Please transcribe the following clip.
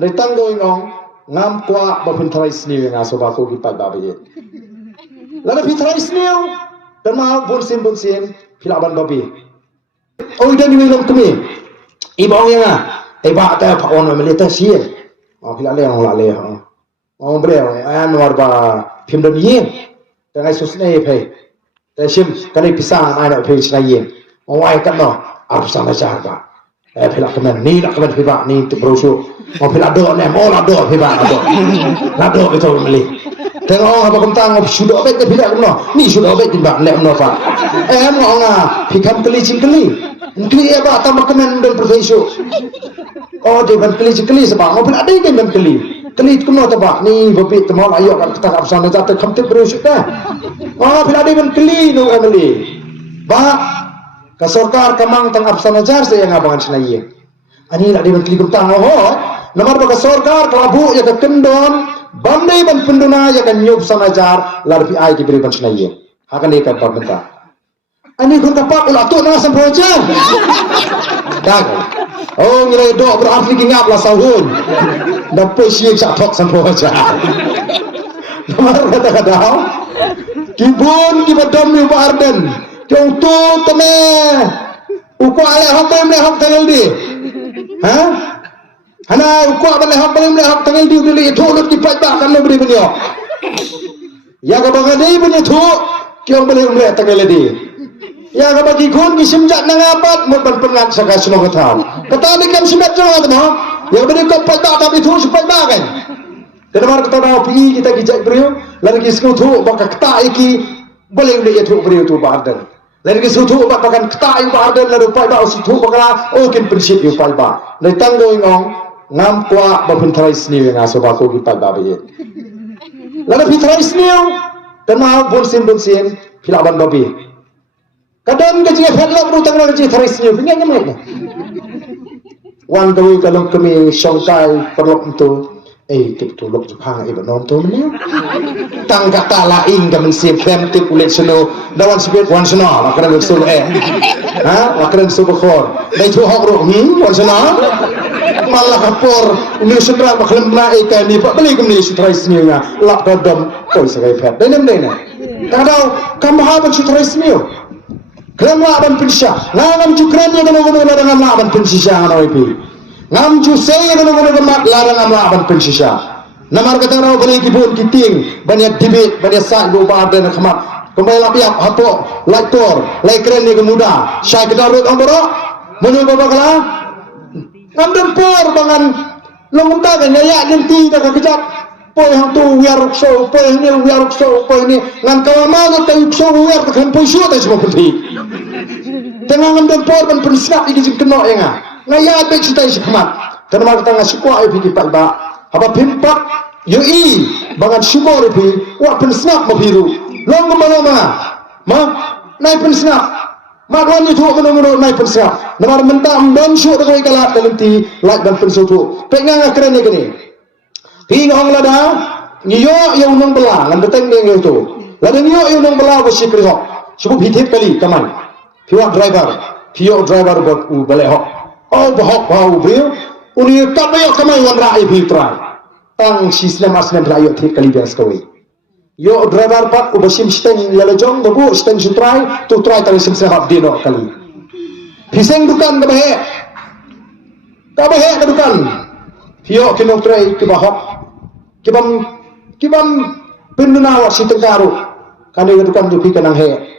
ในตั้งโดยงองงามกว่าบพินทรายสเนียวงาสบาโคกิไปบาเบียแล้วพิทรายสเนียวdan mau bunsin pilaban babi oh dan ni long kami ibang yang ba ta pa on me ta sien pilale on la le on bre an war ba phim dan yin ta ngai sus nei phe ta sim kan ni pisang ai na phe chna yin on wai kan no ap sang na cha ba phila kamen ni la kamen phi ba ni te brosho phila do ne mo la do phi ba do la do ke to me tengok apa kentang sudah baik ke tidak kena ni sudah baik timbang lek kena pak ngong fikam keli cingkeli keli apa tambah kemen dan profesor oh dia ban keli cingkeli sebab mobil ada yang ban keli kena tak ni babi temol ayo kan kita kapsan jatuh kamtip berusuk dah oh bila ada ban keli no ameli ba ke sarkar kamang tang kapsan ajar saya ngabangan senai ani nak dia ban keli kentang oh nomor ba ke sarkar kelabu ya ke kendon bandai ban penduna ya kan nyub samajar larpi ai ki beri ban senai akan ikan pabenta ani kun kapak ulah tu na sampoja dak oh ngira do berarti ki ngap la sahun dapat siang sak tok sampoja nomor kata-kata kibun ki badam ni barden jong tu teme uko ale hotem le hok tangal di ha hana uko bale hok tangal di udili tholut ki pajba kan le beri bunyo ya ka bagani bunyo thu kyong bale umre tangal di ya ka bagi kun ki simjat nang apat mut ban pengat saka suno kata kata ni kam simat jo ta ya beri ko pajba tapi thu supajba kan kenapa kita dah pergi kita kijak beriu lalu kita sekutu baka kata iki boleh boleh itu beriu tu bardan lalu kita sekutu baka kata iki bardan lalu pai ba sekutu baka kin prinsip yo pai ba lai tanggo ngong ngam kwa bapun tharai sniu nga so ba ko ki pai ba be lalu pitrai sniu dan mau bunsin pilaban babi kadang ke je fatla ru tanglo je tharai sniu punya nyamai wan doi kalau kami syangkai perlok tu tip tu lok Jepang ibu nom tu mana? Tang kata lain kami siap krem tip kulit seno, dawan sibet wan seno, makanan bersulu makanan subakor. Dah tu hok roh wan seno, malah kapor, ni sendra makanan mana ikan ni, pak beli kami sutrai seniu na, lak dom, koi segai pet. Dah nem dah. Kadang kamu haban sutrai seniu, krem laban pinsya, ngam cukremnya dengan dengan laban pinsya ngam ipi. Ngam ju saya dengan mat larang ngam laban pensisa namar kata raw bani kibun kiting banyak dibit banyak sak do badan khamat kembali lapiak hato laktor laikren ni kemuda syai kedarut amboro menu babakala ngam dempor bangan longta kan ya nanti dak kejap poi hang tu wiaruk so poi ni ngam kawama ta so wiar ta kan poi so ta semua putih tengah ngam dempor ban pensap iki jing kena ya ngaya baik kita ikhmat dan mak tangga suku ai fikir pak ba apa pimpak yoi bangan syukur pi wa pensnak mabiru long maloma ma nai pensnak ma ron itu menurut nai pensnak namar mentam dan syuk dengan kalat kalenti lak dan pensutu pengang akren ni gini ting ong lada nyo yang nong bela ngan beteng ni itu lada nyo yang nong bela besikri hok sebab hitip kali kaman piwa driver buat balik hok oh bahok bau beliau uni tak bayar kamai wan rai filtrai tang sistem asnem rakyat hit kali bias kawai yo driver pat ku basim steng lalajong babu steng sutrai tu trai tali sim sehab dino kali piseng dukan kabahe ke dukan yo kino trai ke bahok kibam penduna wa sitengkaru kane dukan jupi kanang he